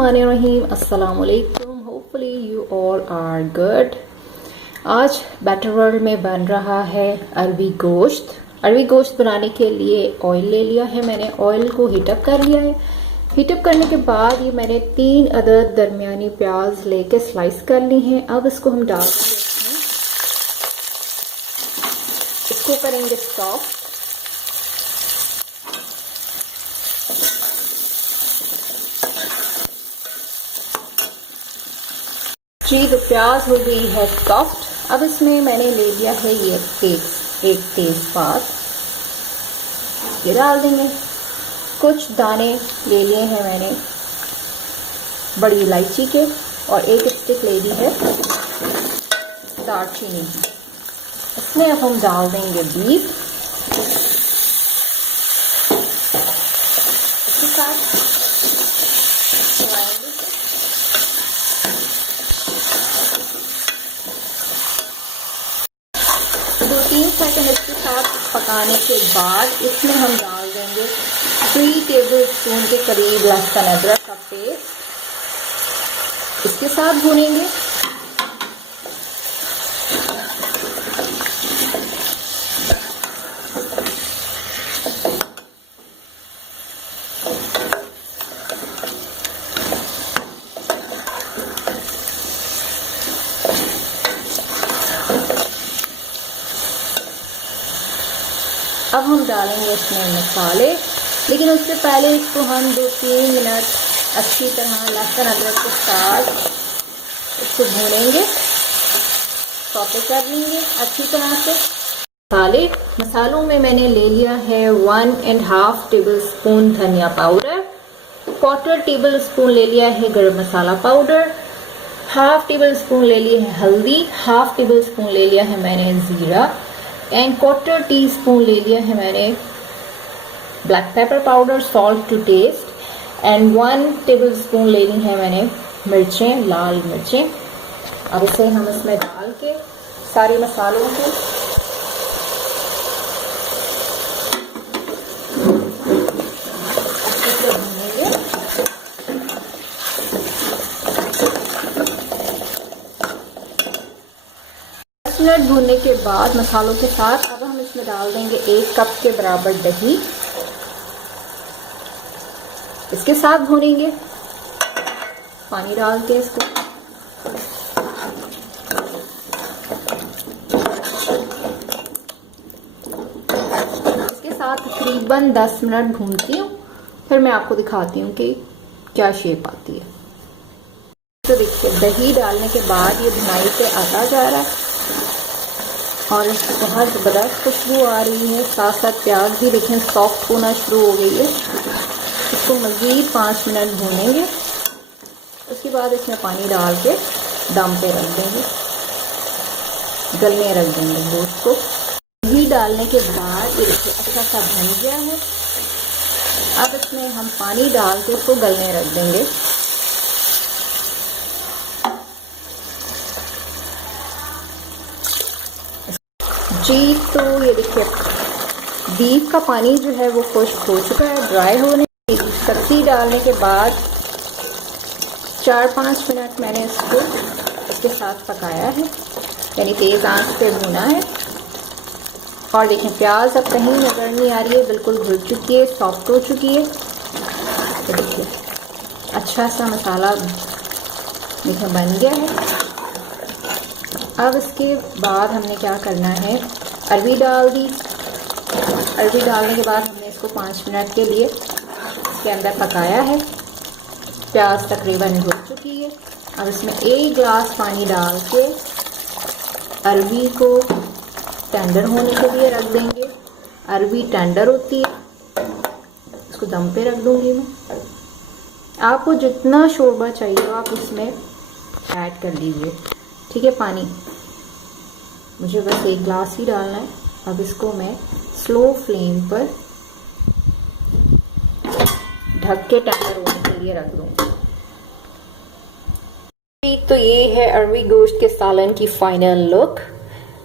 बिस्मिल्लाहिर्रहमानिर्रहीम। अस्सलाम वालेकुम। Hopefully you all are good. आज बैटर वर्ल्ड में बन रहा है अरबी गोश्त। अरबी गोश्त बनाने के लिए ऑयल ले लिया है मैंने। ऑयल को हीटअप कर लिया है। हीटअप करने के बाद ये मैंने 3 अदद दरमियानी प्याज लेके स्लाइस कर ली हैं। अब इसको हम डाल देंगे इसमें। इसको करेंगे सॉफ्ट। जी तो प्याज हो गई है सॉफ्ट। अब इसमें मैंने ले लिया है ये एक तेजपात, ये डाल देंगे। कुछ दाने ले लिए हैं मैंने बड़ी इलायची के और एक स्टिक ले ली है दालचीनी की। इसमें अब हम डाल देंगे बीफ। इसके साथ 2-3 सेकंड इसके साथ पकाने के बाद इसमें हम डाल देंगे 3 टेबल स्पून के करीब लहसुन अदरक का पेस्ट। इसके साथ भूनेंगे। अब हम डालेंगे इसमें मसाले, लेकिन उससे पहले इसको हम 2-3 मिनट अच्छी तरह लहसुन अदरक के साथ इसको भूनेंगे, सौते कर लेंगे अच्छी तरह से। मसालों में मैंने ले लिया है 1.5 टेबल स्पून धनिया पाउडर, 1/4 टेबल स्पून ले लिया है गरम मसाला पाउडर, 1/2 टेबल स्पून ले लिया है हल्दी, 1/2 टेबल स्पून ले लिया है मैंने जीरा एंड 1/4 टीस्पून ले लिया है मैंने black pepper powder, salt to taste and 1 tablespoon लेनी है मैंने मिर्चें, लाल मिर्चें। अब इसे हम इसमें डाल के सारे मसालों को अच्छे से भूनेंगे। 10 मिनट भूनने के बाद मसालों के साथ अब हम इसमें डाल देंगे 1 कप के बराबर दही। इसके साथ भूनेंगे पानी डाल के इसको। इसके साथ तकरीबन 10 मिनट भूनती हूँ, फिर मैं आपको दिखाती हूँ कि क्या शेप आती है। तो देखिए दही डालने के बाद ये भुनाई से आता जा रहा है और बहुत ज़बरदस्त खुशबू आ रही है। साथ साथ प्याज भी देखें सॉफ्ट होना शुरू हो गई है। इसको मज़ीद 5 मिनट भूनेंगे। उसके बाद इसमें पानी डाल के दम पे रख देंगे, गलने रख देंगे गोश्त को। घी डालने के बाद ये देखिए अच्छा सा भुन गया है। अब इसमें हम पानी डाल के इसको गलने रख देंगे। जी तो ये देखिए बीफ का पानी जो है वो खुश्क हो चुका है, ड्राई होने। सब्जी डालने के बाद 4-5 मिनट मैंने इसको इसके साथ पकाया है, यानी तेज़ आंच पे भुना है। और देखें प्याज अब कहीं नज़र नहीं आ रही है, बिल्कुल घुल चुकी है, सॉफ्ट हो चुकी है। तो देखिए अच्छा सा मसाला देखें बन गया है। अब इसके बाद हमने क्या करना है, अरबी डाल दी। अरबी डालने के बाद हमने इसको 5 मिनट के लिए इसके अंदर पकाया है। प्याज तकरीबन घुल चुकी है। अब इसमें 1 गिलास पानी डाल के अरबी को टेंडर होने के लिए रख देंगे। अरबी टेंडर होती है, इसको दम पे रख दूंगी मैं। आपको जितना शोरबा चाहिए आप उसमें ऐड कर लीजिए, ठीक है। पानी मुझे बस 1 गिलास ही डालना है। अब इसको मैं स्लो फ्लेम पर ढक के टेंडर होने के लिए रख दूंगी। तो ये है अरबी गोश्त के सालन की फाइनल लुक।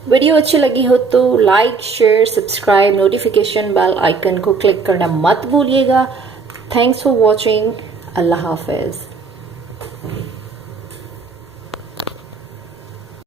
वीडियो अच्छी लगी हो तो like, share, subscribe, notification bell icon को क्लिक करना मत भूलिएगा। Thanks for watching. अल्लाह हाफिज।